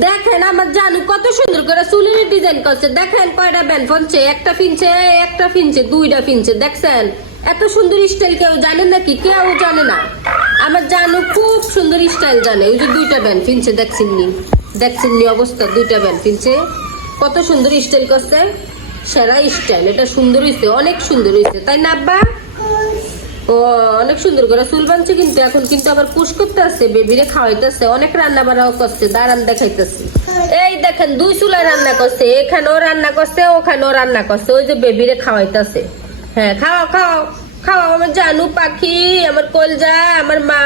দেখেন আমার জানু কত সুন্দর করে চুলের ডিজাইন করছে। দেখেন কয়টা ব্যান্ড ফোনছে একটা ফিনছে একটা ফিনছে, দুইটা ফিনছে, দেখছেন? এত সুন্দর স্টাইল কেউ জানে নাকি? কেউ জানে না। আমার জানু খুব সুন্দর স্টাইল জানে। ওই যে দুইটা ব্যান্ড ফিনছে দেখছেন নি দেখছেন নি অবস্থা? দুইটা ব্যান্ড ফিনছে। কত সুন্দর স্টাইল করছে। সেরা স্টাইল এটা সুন্দর হয়েছে অনেক সুন্দর হয়েছে তাই না আব্বা? ও, অনেক সুন্দর করে চুল বানছে কিন্তু এখন কিন্তু আবার পুশ করতে আসছে বেবিরে খাওয়াইতেছে, অনেক রান্না বাড়াও করছে, দাঁড়ান দেখাইতেছে। এই দেখেন, দুই চুলায় রান্না করছে, এখানেও রান্না করছে, ওখানেও রান্না করছে, ওই যে বেবিরে খাওয়াইতেছে। হ্যাঁ খাও খাও খাও, আমার জানু পাখি, আমার কলজা, আমার মা।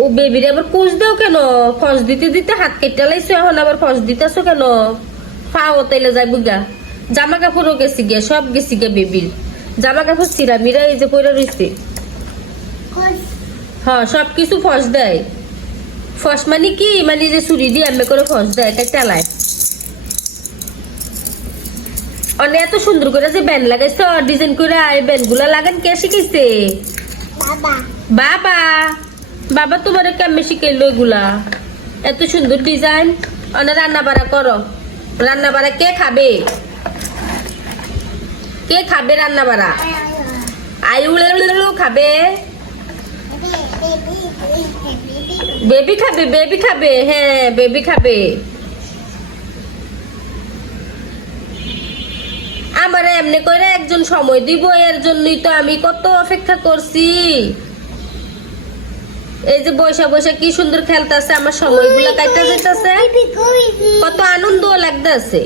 ও, বেবিরে আবার কুচ দাও কেন? ফস দিতে দিতে হাত কেটে লাইছো, এখন আবার ফস দিতেছো কেন? খাও, তাইলে যাই বুগা জামা কাপড়ও গেছি গে সব গেছি গে বেবির। জামা কাপড় চিরা মিরা এই যে পরে রইছে। হ্যাঁ সব কিছু ফস দেয়। ফস মানে কি? মানে যে ছুরি দিয়ে এমনি করে ফস দেয় এটা চালায় অনেক এত সুন্দর করে যে ব্যান্ড লাগাইছে ডিজাইন করে এই ব্যান্ডগুলা লাগান কে শিখেছে বাবা। বাবা। তোমার কেমনে শিখাইলো এগুলা? এত সুন্দর ডিজাইন অনেক রান্না বাড়া করো। রান্না বাড়া কে খাবে? কে খাবে রান্না বাড়া আয়ু খাবে? বেবি খাবে বেবি খাবে হ্যাঁ বেবি খাবে। আমার এমনি করে একজন সময় দিব এর জন্যই তো আমি কত অপেক্ষা করছি। এই যে বৈশা বৈশা কি সুন্দর খেলতেছে আমার সময়গুলো কাইটা যেতেছে কত আনন্দ লাগতেছে।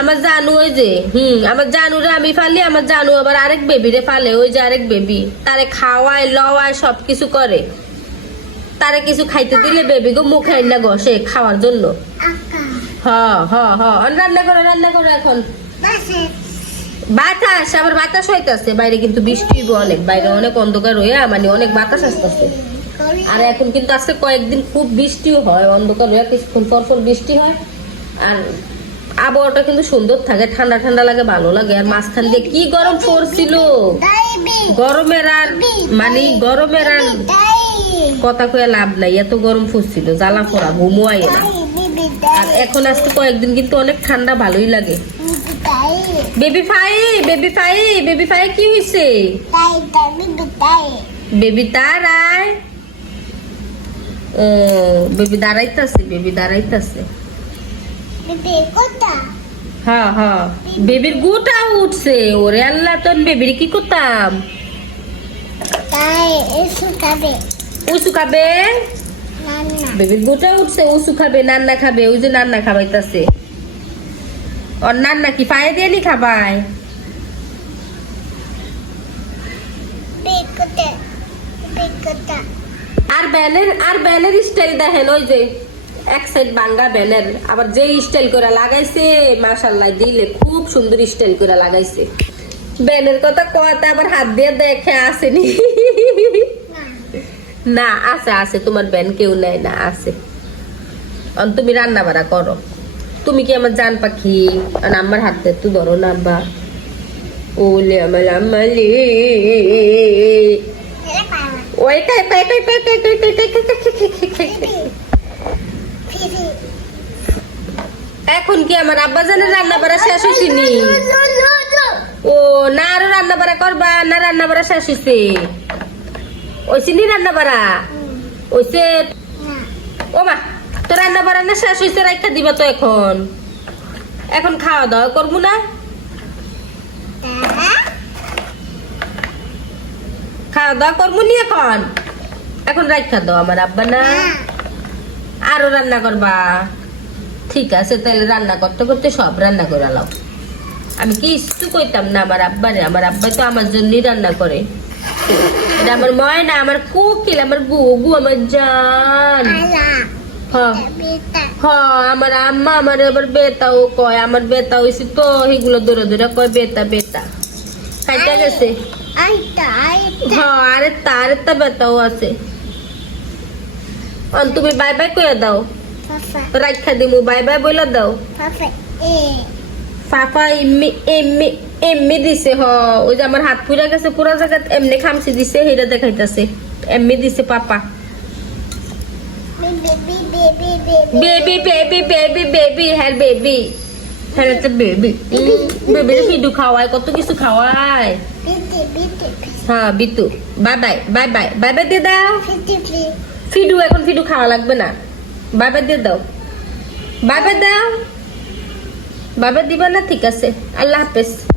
আমার জানু ওই যে হুম আমার জানুরে আমি ফালি আমার জানু আবার আরেক বেবি রে ফালে ওই যে আরেক বেবি তারে খাওয়ায় লওয়ায় সব কিছু করে। তারে কিছু খাইতে দিলে বেবি গো মুখে না ঘষে খাওয়ার জন্য। হ হ হ রান্না করো রান্না করো এখন। বাতাস। আবার বাতাস হইতাছে বাইরে কিন্তু বৃষ্টি অনেক বাইরে অনেক অন্ধকার হইয়া মানে অনেক বাতাস আসতেছে। আর এখন কিন্তু আজকে কয়েকদিন খুব বৃষ্টিও হয় অন্ধকার হয়ে কিছুক্ষণ পর পর বৃষ্টি হয়। আর আবহাওয়াটা কিন্তু সুন্দর থাকে, ঠান্ডা ঠান্ডা লাগে, ভালো লাগে। আর মাঝখান দিয়ে কি গরম পড়ছিল? গরমের আর মানে গরমের আর কথা কয়ে লাভ নাই, এত গরম পড়ছিল, জ্বালা পড়া ঘুমো আয় না। আর এখন আসতে কয়েকদিন কিন্তু অনেক ঠান্ডা, ভালোই লাগে। বেবি ফাই বেবি ফাই বেবি ফাই, কি হইছে? বেবি দাঁড়ায়। ও, বেবি দাঁড়াইতাছে বেবি দাঁড়াইতাছে। হ্যাঁ হ্যাঁ। বেবির গুটা উঠছে। ওরে আল্লাহ তোর বেবির কি করতাম? উসু খাবে বেবির গুটা উঠছে উসু খাবে নান্না খাবে। ওই যে নান্না খাবাইতাছে। ওর নান্না কি পায়ে দিয়ে নি খাবায়? আর ব্যানের আর ব্যানের স্টাইল দেখেন ওই যে এক সাইড বাঙ্গা ব্যানের আবার যে স্টাইল করে লাগাইছে মাশাল্লাহ দিলে খুব সুন্দর স্টাইল করে লাগাইছে ব্যানের কথা কথা আবার হাত দিয়ে দেখে আসেনি না আছে আছে তোমার ব্যান কেউ নেয় না আছে অন তুমি রান্না বাড়া করো তুমি কি আমার জান পাখি আর আমার হাতে তুই ধরো না আব্বা ওলে আমার আমালে ওই তাই তাই তাই তাই তাই তাই তাই তাই তাই তাই। এখন কি আমার আব্বা জানের রান্না বাড়া শেষ হয়েছে নি? ও, না আরও রান্না বাড়া করবা, না রান্না বাড়া শেষ হয়েছে ওইছে নি রান্না বাড়া ওইছে ও মা, তো রান্না বাড়া না শেষ হয়েছে রাখা দিবা তো এখন। এখন খাওয়া দাওয়া করব না? খাওয়া দাওয়া করব নি এখন? এখন রাখা দাও আমার আব্বা না। আরও রান্না করবা। ঠিক আছে তাহলে রান্না করতে করতে সব রান্না করে লাও আমি কি ইস্তু কইতাম না আমার আব্বারে আমার আব্বা তো আমার জন্যই রান্না করে। এটা আমার ময়না আমার কোকিল আমার গুগু আমার জান। আমার আম্মা আমার আবার বেতাও কয় আমার বেতা হইছে তো এগুলো দূরে দূরে কয় বেতা বেতা। খাইটা গেছে? হ্যাঁ আরে তার তা বেতাও আছে। তুমি বাই বাই কইয়া দাও। রাখা দিমু বাই বাই বইলা দাও। ফাফা এমনি এমনি এমনি দিছে হ। ওই যে আমার হাত পুরা গেছে পুরা জায়গা এমনি খামছি দিছে সেটা দেখাইতাছে। এমনি দিছে পাপা। Baby baby baby baby. হ্যাঁ বেবি। হ্যাঁ তো বেবি। বেবি ফিডু খাওয়ায় কত কিছু খাওয়ায়। হ্যাঁ Bitu bye bye bye bye. Bye bye দিয়ে দাও ফিডু, এখন ফিডু খাওয়া লাগবে না। বাবা দিয়ে দাও। বাবা দাও। বাই দিবা না? ঠিক আছে। আল্লাহ হাফেজ।